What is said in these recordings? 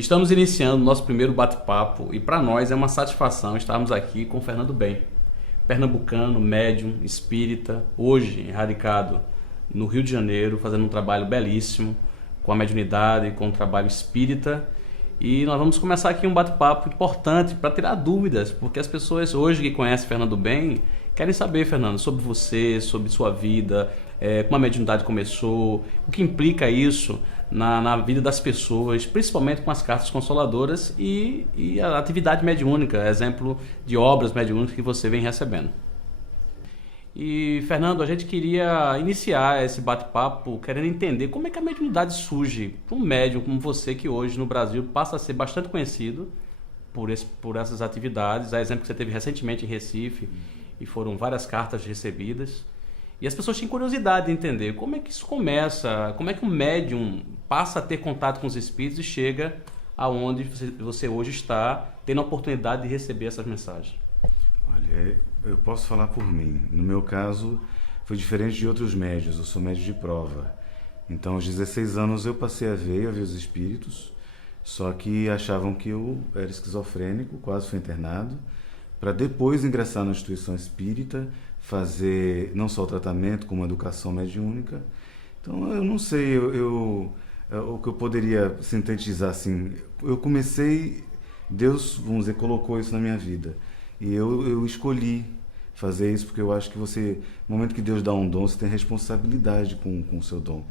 Estamos iniciando o nosso primeiro bate-papo e para nós é uma satisfação estarmos aqui com o Fernando Bem, pernambucano, médium, espírita, hoje radicado no Rio de Janeiro, fazendo um trabalho belíssimo com a mediunidade, com o trabalho espírita. E nós vamos começar aqui um bate-papo importante para tirar dúvidas, porque as pessoas hoje que conhecem Fernando Bem querem saber, Fernando, sobre você, sobre sua vida, como a mediunidade começou, o que implica isso na vida das pessoas, principalmente com as cartas consoladoras e a atividade mediúnica, exemplo de obras mediúnicas que você vem recebendo. E, Fernando, a gente queria iniciar esse bate-papo querendo entender como é que a mediunidade surge para um médium como você, que hoje no Brasil passa a ser bastante conhecido por essas atividades. A exemplo que você teve recentemente em Recife, e foram várias cartas recebidas. E as pessoas têm curiosidade de entender como é que isso começa, como é que um médium passa a ter contato com os espíritos e chega aonde você hoje está, tendo a oportunidade de receber essas mensagens. Olha, eu posso falar por mim. No meu caso, foi diferente de outros médios. Eu sou médio de prova. Então, aos 16 anos, eu passei a ver os espíritos, só que achavam que eu era esquizofrênico, quase fui internado, para depois ingressar na instituição espírita, fazer não só o tratamento, como a educação mediúnica. Então, eu não sei, o que eu poderia sintetizar assim, eu comecei, Deus, vamos dizer, colocou isso na minha vida. E eu escolhi fazer isso porque eu acho que você, no momento que Deus dá um dom, você tem responsabilidade com o seu dom.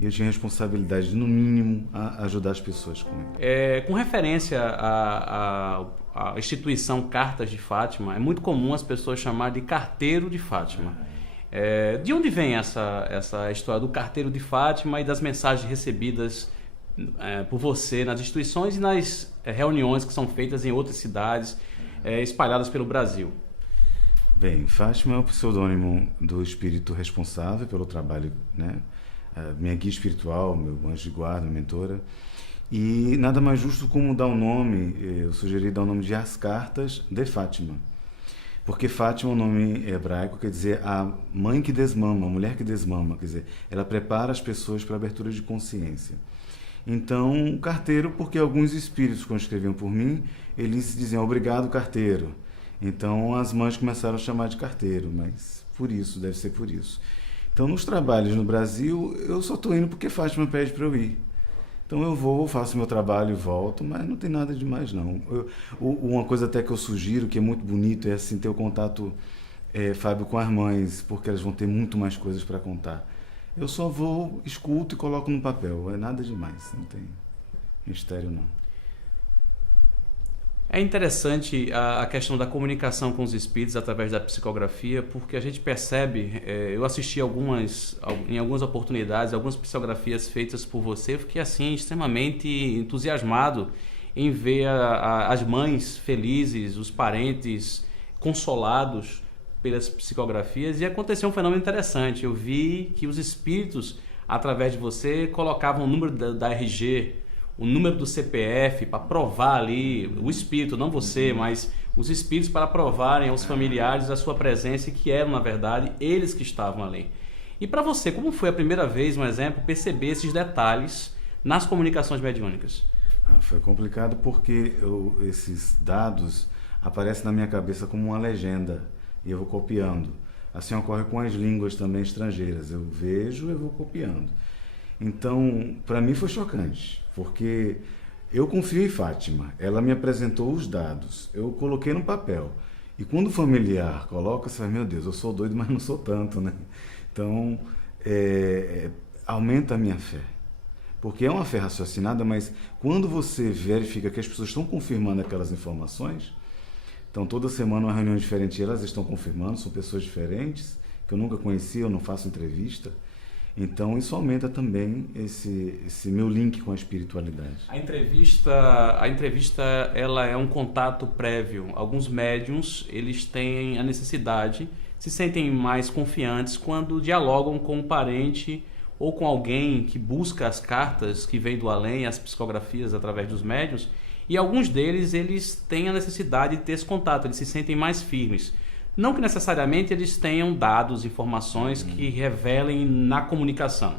E eu tinha responsabilidade, no mínimo, a ajudar as pessoas com ele. Com referência à instituição Cartas de Fátima, é muito comum as pessoas chamarem de carteiro de Fátima. De onde vem essa história do carteiro de Fátima e das mensagens recebidas por você nas instituições e nas reuniões que são feitas em outras cidades, espalhadas pelo Brasil? Bem, Fátima é o pseudônimo do espírito responsável pelo trabalho, né? Minha guia espiritual, meu anjo de guarda, mentora. E nada mais justo como dar um nome, eu sugeri dar o nome de As Cartas de Fátima. Porque Fátima é um nome hebraico, quer dizer a mãe que desmama, a mulher que desmama, quer dizer, ela prepara as pessoas para a abertura de consciência. Então, carteiro, porque alguns espíritos, quando escreviam por mim, eles diziam, obrigado, carteiro. Então, as mães começaram a chamar de carteiro, mas por isso, deve ser por isso. Então, nos trabalhos no Brasil, eu só estou indo porque Fátima pede para eu ir. Então, eu vou, faço meu trabalho e volto, mas não tem nada demais, não. Uma coisa até que eu sugiro, que é muito bonito, é assim, ter o contato, Fábio, com as mães, porque elas vão ter muito mais coisas para contar. Eu só vou, escuto e coloco no papel. É nada demais, não tem mistério, não. É interessante a questão da comunicação com os espíritos através da psicografia, porque a gente percebe, eu assisti em algumas oportunidades, algumas psicografias feitas por você, eu fiquei assim extremamente entusiasmado em ver as mães felizes, os parentes consolados pelas psicografias, e aconteceu um fenômeno interessante. Eu vi que os espíritos, através de você, colocavam o número da RG, o número do CPF para provar ali, o espírito, não você, mas os espíritos para provarem aos familiares a sua presença e que eram, na verdade, eles que estavam ali. E para você, como foi a primeira vez, um exemplo, perceber esses detalhes nas comunicações mediúnicas? Foi complicado porque esses dados aparecem na minha cabeça como uma legenda e eu vou copiando. Assim ocorre com as línguas também estrangeiras. Eu vejo e vou copiando. Então, para mim foi chocante, porque eu confio em Fátima, ela me apresentou os dados, eu coloquei no papel. E quando o familiar coloca, você fala, meu Deus, eu sou doido, mas não sou tanto, né? Então, aumenta a minha fé. Porque é uma fé raciocinada, mas quando você verifica que as pessoas estão confirmando aquelas informações, então toda semana uma reunião diferente, elas estão confirmando, são pessoas diferentes, que eu nunca conheci, eu não faço entrevista. Então isso aumenta também esse meu link com a espiritualidade. A entrevista ela é um contato prévio. Alguns médiums, eles têm a necessidade, se sentem mais confiantes quando dialogam com um parente ou com alguém que busca as cartas que vem do além, as psicografias através dos médiuns, e alguns deles, eles têm a necessidade de ter esse contato, eles se sentem mais firmes. Não que necessariamente eles tenham dados, informações que revelem na comunicação.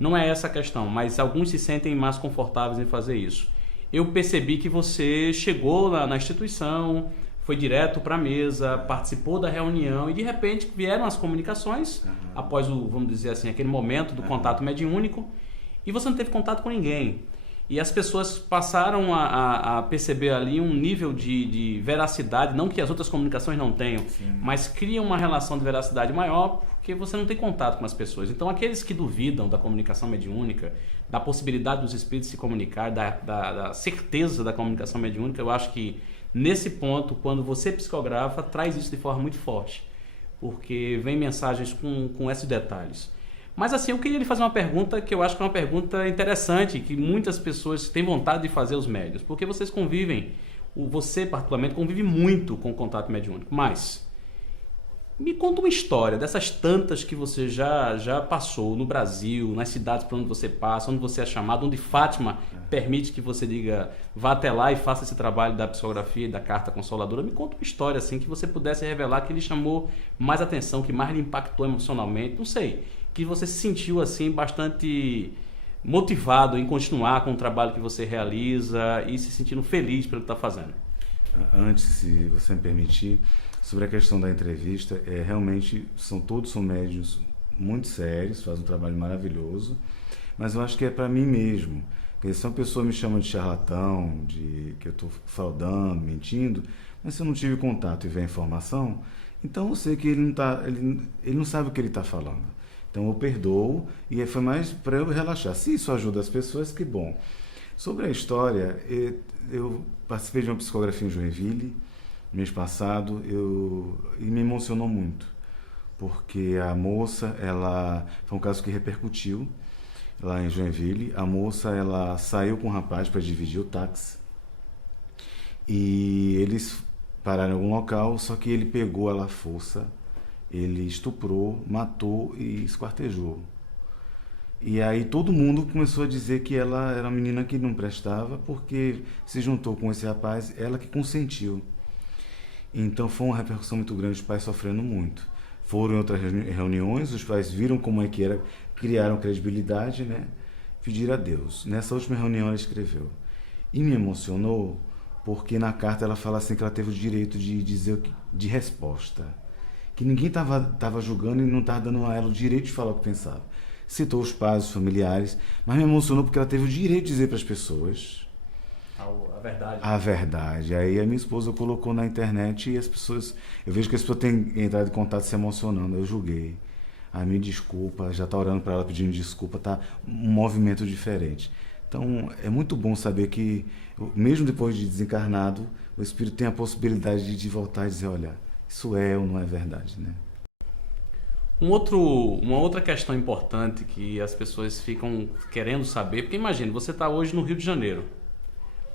Não é essa a questão, mas alguns se sentem mais confortáveis em fazer isso. eu percebi que você chegou na instituição, foi direto para a mesa, participou da reunião e de repente vieram as comunicações após vamos dizer assim, aquele momento do contato mediúnico e você não teve contato com ninguém. E as pessoas passaram a perceber ali um nível de veracidade, não que as outras comunicações não tenham, mas cria uma relação de veracidade maior porque você não tem contato com as pessoas. Então aqueles que duvidam da comunicação mediúnica, da possibilidade dos espíritos se comunicar, da certeza da comunicação mediúnica, eu acho que nesse ponto, quando você psicografa, traz isso de forma muito forte, porque vem mensagens com esses detalhes. Mas assim, eu queria lhe fazer uma pergunta que eu acho que é uma pergunta interessante, que muitas pessoas têm vontade de fazer os médiuns, porque vocês convivem, você particularmente convive muito com o contato mediúnico, mas me conta uma história dessas tantas que você já passou no Brasil, nas cidades por onde você passa, onde você é chamado, onde Fátima permite que você diga, vá até lá e faça esse trabalho da psicografia e da carta consoladora. Me conta uma história assim que você pudesse revelar que lhe chamou mais atenção, que mais lhe impactou emocionalmente, não sei, que você se sentiu assim bastante motivado em continuar com o trabalho que você realiza e se sentindo feliz pelo que está fazendo. Antes, se você me permitir, sobre a questão da entrevista, realmente todos são médiuns muito sérios, fazem um trabalho maravilhoso, mas eu acho que é para mim mesmo. Porque se uma pessoa me chama de charlatão, de que eu estou fraudando, mentindo, mas se eu não tive contato e ver a informação, então eu sei que ele não sabe o que ele está falando. Então eu perdoo e foi mais para eu relaxar. Se isso ajuda as pessoas, que bom. Sobre a história, eu participei de uma psicografia em Joinville, mês passado, e me emocionou muito, porque a moça, foi um caso que repercutiu lá em Joinville. A moça, ela saiu com o rapaz para dividir o táxi e eles pararam em algum local, só que ele pegou ela à força, ele estuprou, matou e esquartejou. E aí todo mundo começou a dizer que ela era uma menina que não prestava porque se juntou com esse rapaz, ela que consentiu. Então foi uma repercussão muito grande, os pais sofrendo muito. Foram em outras reuniões, os pais viram como é que era, criaram credibilidade, né? Pediram a Deus. Nessa última reunião ela escreveu. E me emocionou porque na carta ela fala assim que ela teve o direito de dizer de resposta. Que ninguém estava julgando e não estava dando a ela o direito de falar o que pensava. Citou os pais, os familiares, mas me emocionou porque ela teve o direito de dizer para as pessoas a verdade. A verdade. Aí a minha esposa colocou na internet e as pessoas... Eu vejo que as pessoas têm entrado em contato se emocionando. Eu julguei. Me desculpa, já está orando para ela pedindo desculpa, tá um movimento diferente. Então é muito bom saber que, mesmo depois de desencarnado, o espírito tem a possibilidade de voltar e dizer, olha, isso é ou não é verdade, né? Uma outra questão importante que as pessoas ficam querendo saber, porque imagine, você está hoje no Rio de Janeiro.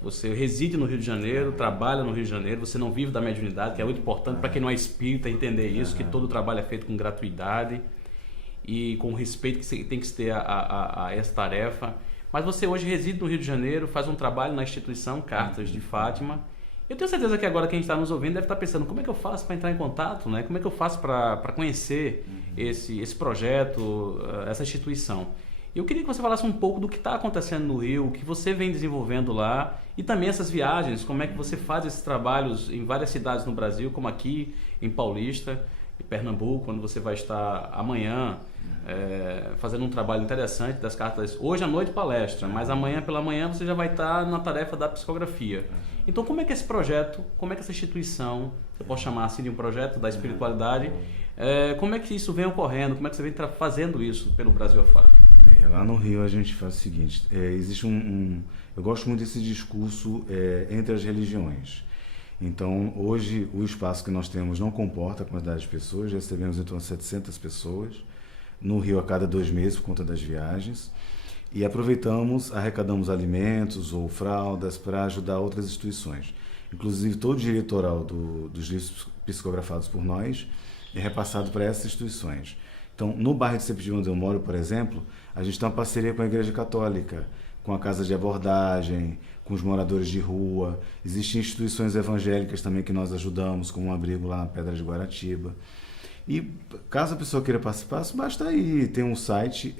Você reside no Rio de Janeiro, trabalha no Rio de Janeiro, você não vive da mediunidade, que é muito importante para quem não é espírita entender isso, que todo o trabalho é feito com gratuidade e com respeito que tem que se ter a essa tarefa. Mas você hoje reside no Rio de Janeiro, faz um trabalho na instituição Cartas de Fátima. Eu tenho certeza que agora quem está nos ouvindo deve estar pensando, como é que eu faço para entrar em contato, né? Como é que eu faço para conhecer esse projeto, essa instituição? Eu queria que você falasse um pouco do que está acontecendo no Rio, o que você vem desenvolvendo lá e também essas viagens, como é que você faz esses trabalhos em várias cidades no Brasil, como aqui em Paulista, em Pernambuco, onde você vai estar amanhã fazendo um trabalho interessante das cartas. Hoje à noite palestra, mas amanhã pela manhã você já vai estar na tarefa da psicografia. Então como é que esse projeto, como é que essa instituição, eu posso chamar assim de um projeto da espiritualidade, como é que isso vem ocorrendo, como é que você vem fazendo isso pelo Brasil afora? Bem, lá no Rio a gente faz o seguinte, existe eu gosto muito desse discurso entre as religiões. Então, hoje, o espaço que nós temos não comporta a quantidade de pessoas, já recebemos em torno de 700 pessoas, no Rio a cada 2 meses, por conta das viagens, e arrecadamos alimentos ou fraldas para ajudar outras instituições. Inclusive, todo o diretoral dos livros psicografados por nós é repassado para essas instituições. Então, no bairro de Sepetiba, onde eu moro, por exemplo, a gente tem uma parceria com a Igreja Católica, com a Casa de Abordagem, com os moradores de rua. Existem instituições evangélicas também que nós ajudamos, como um abrigo lá na Pedra de Guaratiba. E caso a pessoa queira participar, basta ir. Tem um site,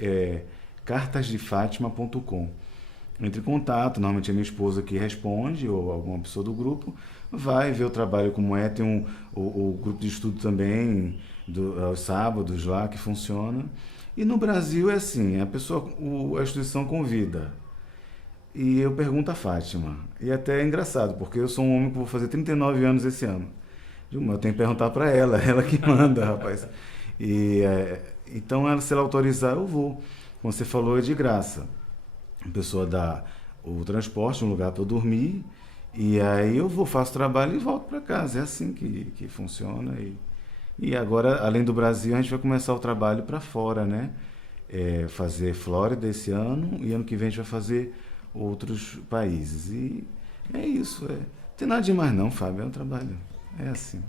cartasdefatima.com. entra em contato, normalmente é minha esposa que responde, ou alguma pessoa do grupo, vai ver o trabalho como é, tem o grupo de estudo também, aos sábados lá, que funciona. E no Brasil é assim, a instituição convida. E eu pergunto a Fátima. E até é engraçado, porque eu sou um homem que vou fazer 39 anos esse ano. Eu tenho que perguntar para ela, ela que manda, rapaz. Então, se ela autorizar, eu vou. Como você falou, é de graça. A pessoa dá o transporte, um lugar para eu dormir, e aí eu faço trabalho e volto para casa. É assim que funciona. E agora, além do Brasil, a gente vai começar o trabalho para fora, né? Fazer Flórida esse ano, e ano que vem a gente vai fazer outros países. E é isso. Não tem nada demais não, Fábio, é um trabalho. É assim.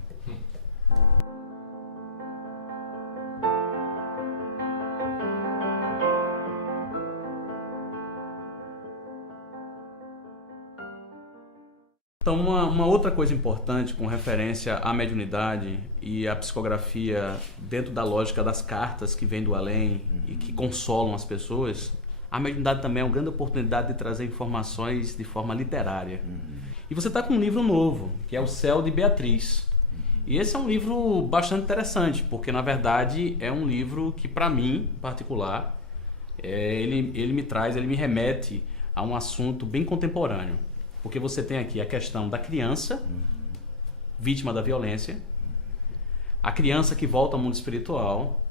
Então, uma outra coisa importante com referência à mediunidade e à psicografia dentro da lógica das cartas que vêm do além e que consolam as pessoas, a mediunidade também é uma grande oportunidade de trazer informações de forma literária. E você está com um livro novo, que é O Céu de Beatriz. E esse é um livro bastante interessante, porque na verdade é um livro que, para mim, em particular, ele me remete a um assunto bem contemporâneo. Porque você tem aqui a questão da criança, vítima da violência, a criança que volta ao mundo espiritual,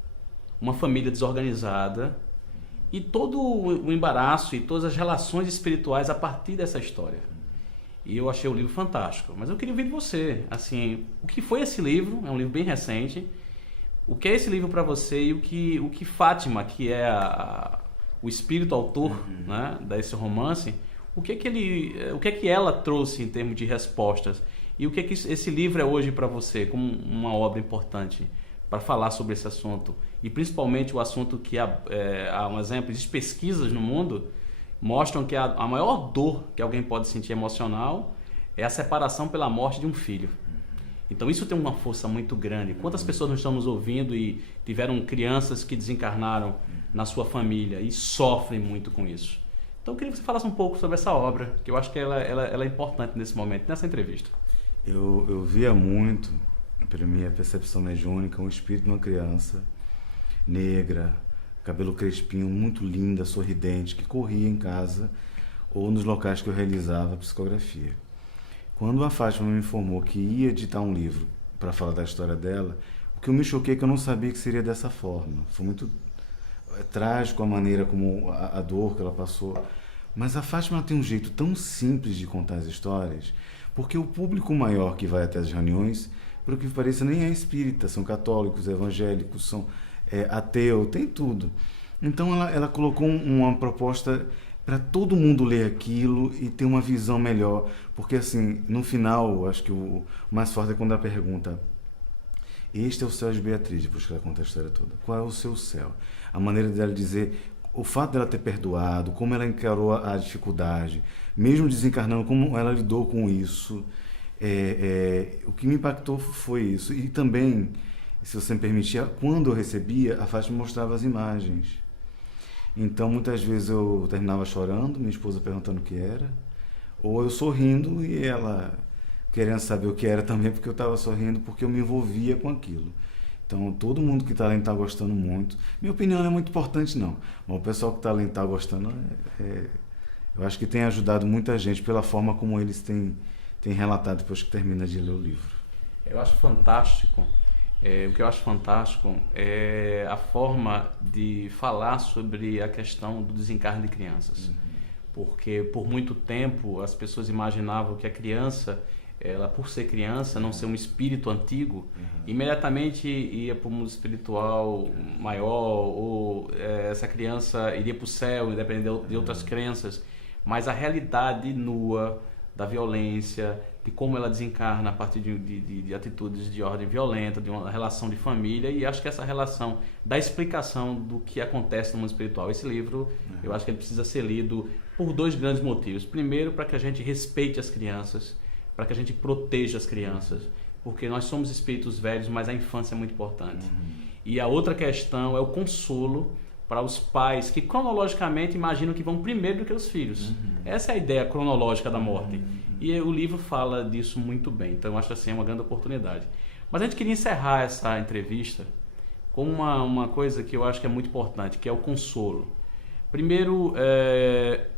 uma família desorganizada e todo o embaraço e todas as relações espirituais a partir dessa história. E eu achei o livro fantástico. Mas eu queria ouvir de você, assim, o que foi esse livro? É um livro bem recente. O que é esse livro para você e o que Fátima, que é o espírito autor, né, desse romance, o que é que ela trouxe em termos de respostas? E o que é que esse livro é hoje para você, como uma obra importante para falar sobre esse assunto? E principalmente o assunto que há um exemplo de pesquisas no mundo mostram que a maior dor que alguém pode sentir emocional é a separação pela morte de um filho. Então isso tem uma força muito grande. Quantas pessoas não estão nos ouvindo e tiveram crianças que desencarnaram na sua família e sofrem muito com isso? Então eu queria que você falasse um pouco sobre essa obra, que eu acho que ela é importante nesse momento, nessa entrevista. Eu via muito, pela minha percepção mediúnica, um espírito de uma criança negra, cabelo crespinho, muito linda, sorridente, que corria em casa ou nos locais que eu realizava a psicografia. Quando a Fátima me informou que ia editar um livro para falar da história dela, o que eu me choquei é que eu não sabia que seria dessa forma. Foi muito trágico a maneira como a dor que ela passou. Mas a Fátima tem um jeito tão simples de contar as histórias, porque o público maior que vai até as reuniões, pelo que pareça, nem é espírita, são católicos, evangélicos, são ateu, tem tudo. Então ela colocou uma proposta para todo mundo ler aquilo e ter uma visão melhor, porque assim, no final, acho que o mais forte é quando ela pergunta: este é o céu de Beatriz, depois que ela conta a história toda. Qual é o seu céu? A maneira dela dizer, o fato dela ter perdoado, como ela encarou a dificuldade, mesmo desencarnando, como ela lidou com isso. O que me impactou foi isso. E também, se você me permitir, quando eu recebia, a Fátima mostrava as imagens. Então, muitas vezes eu terminava chorando, minha esposa perguntando o que era, ou eu sorrindo e ela querendo saber o que era também, porque eu estava sorrindo, porque eu me envolvia com aquilo. Então, todo mundo que está lendo está gostando muito. Minha opinião não é muito importante, não. Mas o pessoal que está lendo está gostando, eu acho que tem ajudado muita gente pela forma como eles têm relatado depois que termina de ler o livro. Eu acho fantástico. O que eu acho fantástico é a forma de falar sobre a questão do desencarne de crianças. Porque, por muito tempo, as pessoas imaginavam que a criança, ela, por ser criança, não ser um espírito antigo, imediatamente ia para o mundo espiritual maior, ou essa criança iria para o céu, independente de outras crenças. Mas a realidade nua da violência, de como ela desencarna a partir de atitudes de ordem violenta, de uma relação de família, e acho que essa relação da explicação do que acontece no mundo espiritual. Esse livro, eu acho que ele precisa ser lido por dois grandes motivos. Primeiro, para que a gente respeite as crianças, para que a gente proteja as crianças, porque nós somos espíritos velhos, mas a infância é muito importante. E a outra questão é o consolo para os pais que cronologicamente imaginam que vão primeiro do que os filhos. Essa é a ideia cronológica da morte. E o livro fala disso muito bem. Então eu acho assim uma grande oportunidade. Mas a gente queria encerrar essa entrevista com uma coisa que eu acho que é muito importante, que é o consolo. Primeiro,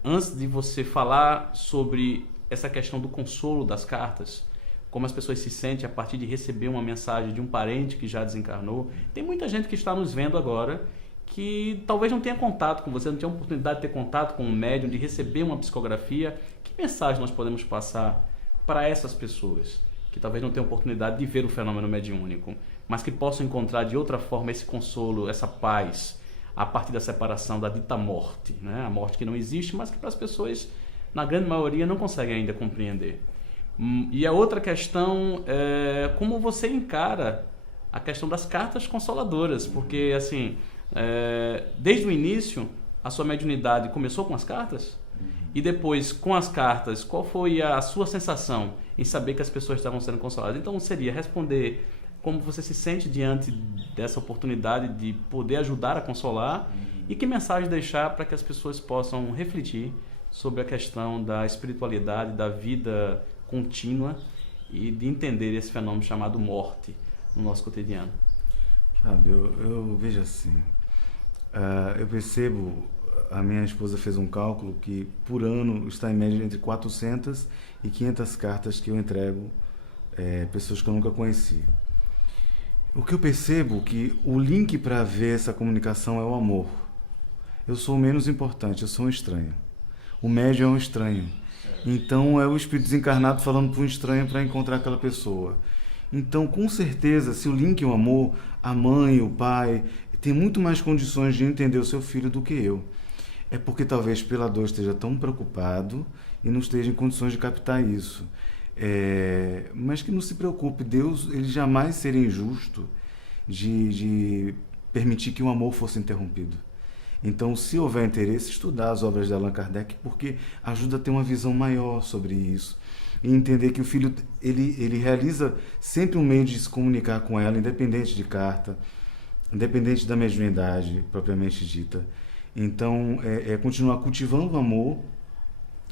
antes de você falar sobre essa questão do consolo das cartas, como as pessoas se sentem a partir de receber uma mensagem de um parente que já desencarnou, tem muita gente que está nos vendo agora que talvez não tenha contato com você, não tenha oportunidade de ter contato com um médium, de receber uma psicografia. Que mensagem nós podemos passar para essas pessoas que talvez não tenham oportunidade de ver o fenômeno mediúnico, mas que possam encontrar de outra forma esse consolo, essa paz, a partir da separação da dita morte, né? A morte que não existe, mas que para as pessoas, na grande maioria, não conseguem ainda compreender. E a outra questão é como você encara a questão das cartas consoladoras, porque assim, desde o início, a sua mediunidade começou com as cartas? E depois, com as cartas, qual foi a sua sensação em saber que as pessoas estavam sendo consoladas? Então, seria responder como você se sente diante dessa oportunidade de poder ajudar a consolar e que mensagem deixar para que as pessoas possam refletir sobre a questão da espiritualidade, da vida contínua e de entender esse fenômeno chamado morte no nosso cotidiano. Fábio, eu vejo assim, eu percebo, a minha esposa fez um cálculo que por ano está em média entre 400 e 500 cartas que eu entrego pessoas que eu nunca conheci. O que eu percebo é que o link para ver essa comunicação é o amor. Eu sou o menos importante, eu sou um estranho. O médium é um estranho. Então é o espírito desencarnado falando para um estranho para encontrar aquela pessoa. Então, com certeza, se o link é o amor, a mãe, o pai, tem muito mais condições de entender o seu filho do que eu. É porque talvez pela dor esteja tão preocupado e não esteja em condições de captar isso. Mas que não se preocupe, Deus ele jamais seria injusto de permitir que o amor fosse interrompido. Então, se houver interesse, estudar as obras de Allan Kardec, porque ajuda a ter uma visão maior sobre isso e entender que o filho ele realiza sempre um meio de se comunicar com ela, independente de carta, independente da mediunidade propriamente dita. Então, continuar cultivando o amor.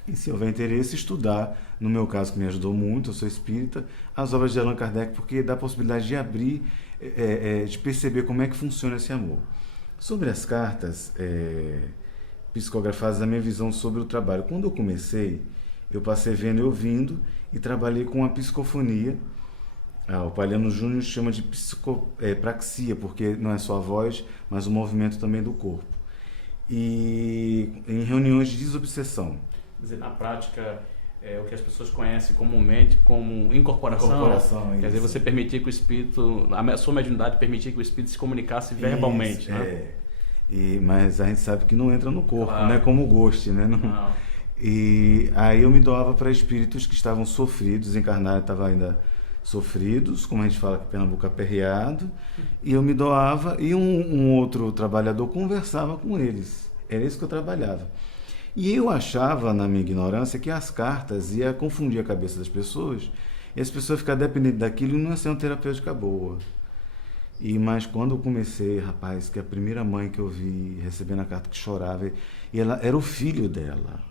E se houver interesse, estudar, no meu caso, que me ajudou muito, eu sou espírita, as obras de Allan Kardec, porque dá a possibilidade de abrir, de perceber como é que funciona esse amor. Sobre as cartas psicografadas, a minha visão sobre o trabalho. Quando eu comecei, eu passei vendo e ouvindo e trabalhei com a psicofonia. O Palhano Júnior chama de praxia, porque não é só a voz, mas o movimento também do corpo. E em reuniões de desobsessão. Quer dizer, na prática, o que as pessoas conhecem comumente como incorporação. Quer dizer, você permitir que o espírito, a sua mediunidade permitir que o espírito se comunicasse verbalmente. Isso, né? Mas a gente sabe que não entra no corpo, claro. Não é como o gosto, né? Não. E aí eu me doava para espíritos que estavam sofridos, encarnados estavam ainda sofridos, como a gente fala que Pernambuco é aperreado, e eu me doava e um outro trabalhador conversava com eles. Era isso que eu trabalhava. E eu achava, na minha ignorância, que as cartas iam confundir a cabeça das pessoas e as pessoas ficarem dependentes daquilo e não ia ser uma terapêutica boa. Mas quando eu comecei, rapaz, que a primeira mãe que eu vi recebendo a carta que chorava, e ela era o filho dela.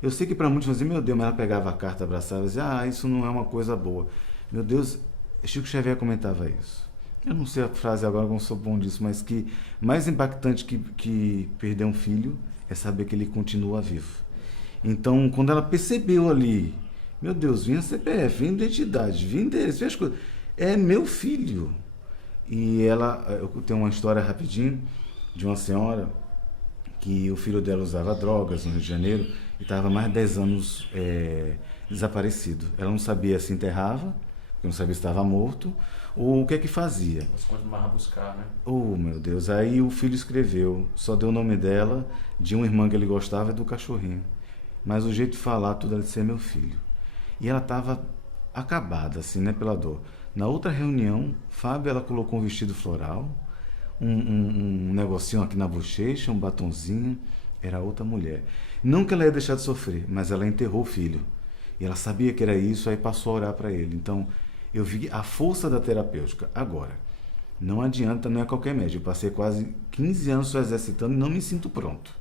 Eu sei que para muitos dizer, meu Deus, mas ela pegava a carta, abraçava e dizia, isso não é uma coisa boa. Meu Deus, Chico Xavier comentava isso. Eu não sei a frase agora, não sou bom disso, mas que mais impactante que perder um filho é saber que ele continua vivo. Então, quando ela percebeu ali, meu Deus, vinha CPF, vinha identidade, vinha endereço, vinha as coisas, é meu filho. E eu tenho uma história rapidinho de uma senhora que o filho dela usava drogas no Rio de Janeiro e estava mais de 10 anos desaparecido. Ela não sabia se enterrava, porque não sabia se estava morto, ou o que é que fazia. Você continuava a buscar, né? Oh, meu Deus. Aí o filho escreveu, só deu o nome dela, de uma irmã que ele gostava e do cachorrinho. Mas o jeito de falar, tudo era de ser meu filho. E ela estava acabada, assim, né, pela dor. Na outra reunião, Fábio, ela colocou um vestido floral, um negocinho aqui na bochecha, um batonzinho. Era outra mulher. Não que ela ia deixar de sofrer, mas ela enterrou o filho. E ela sabia que era isso, aí passou a orar para ele. Então, eu vi a força da terapêutica. Agora, Não adianta, não é qualquer médium. Eu passei quase 15 anos só exercitando e não me sinto pronto.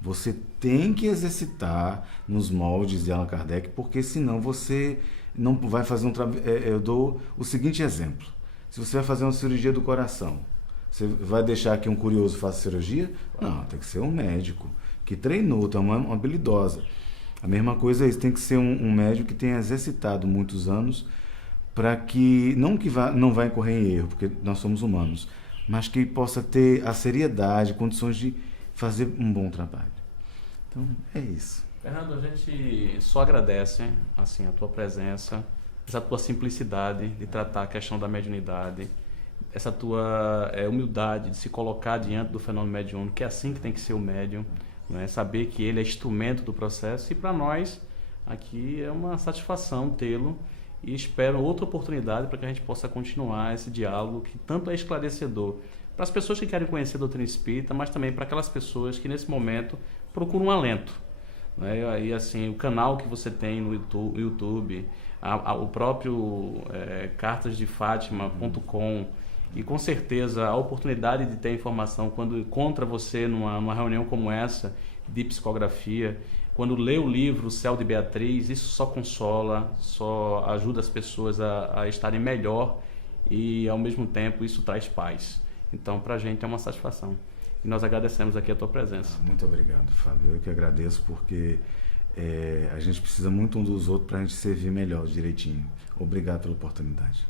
Você tem que exercitar nos moldes de Allan Kardec, porque senão você não vai fazer um trabalho. Eu dou o seguinte exemplo. Se você vai fazer uma cirurgia do coração, você vai deixar que um curioso faça cirurgia? Não, tem que ser um médico que treinou, tem uma habilidosa. A mesma coisa é isso, tem que ser um médico que tenha exercitado muitos anos para que, não vai incorrer em erro, porque nós somos humanos, mas que possa ter a seriedade, condições de fazer um bom trabalho. Então, é isso. Fernando, a gente só agradece assim, a tua presença, essa tua simplicidade de tratar a questão da mediunidade, essa tua humildade de se colocar diante do fenômeno mediúnico, que é assim que tem que ser o médium, né? Saber que ele é instrumento do processo, e para nós aqui é uma satisfação tê-lo, e espero outra oportunidade para que a gente possa continuar esse diálogo que tanto é esclarecedor para as pessoas que querem conhecer a doutrina espírita, mas também para aquelas pessoas que nesse momento procuram um alento, né? E assim, o canal que você tem no YouTube, o próprio cartasdefátima.com, e com certeza a oportunidade de ter informação quando encontra você numa reunião como essa de psicografia, quando lê o livro Céu de Beatriz, isso só consola, só ajuda as pessoas a estarem melhor, e ao mesmo tempo isso traz paz. Então, para a gente é uma satisfação. E nós agradecemos aqui a tua presença. Muito obrigado, Fábio. Eu que agradeço, porque a gente precisa muito um dos outros para a gente servir melhor, direitinho. Obrigado pela oportunidade.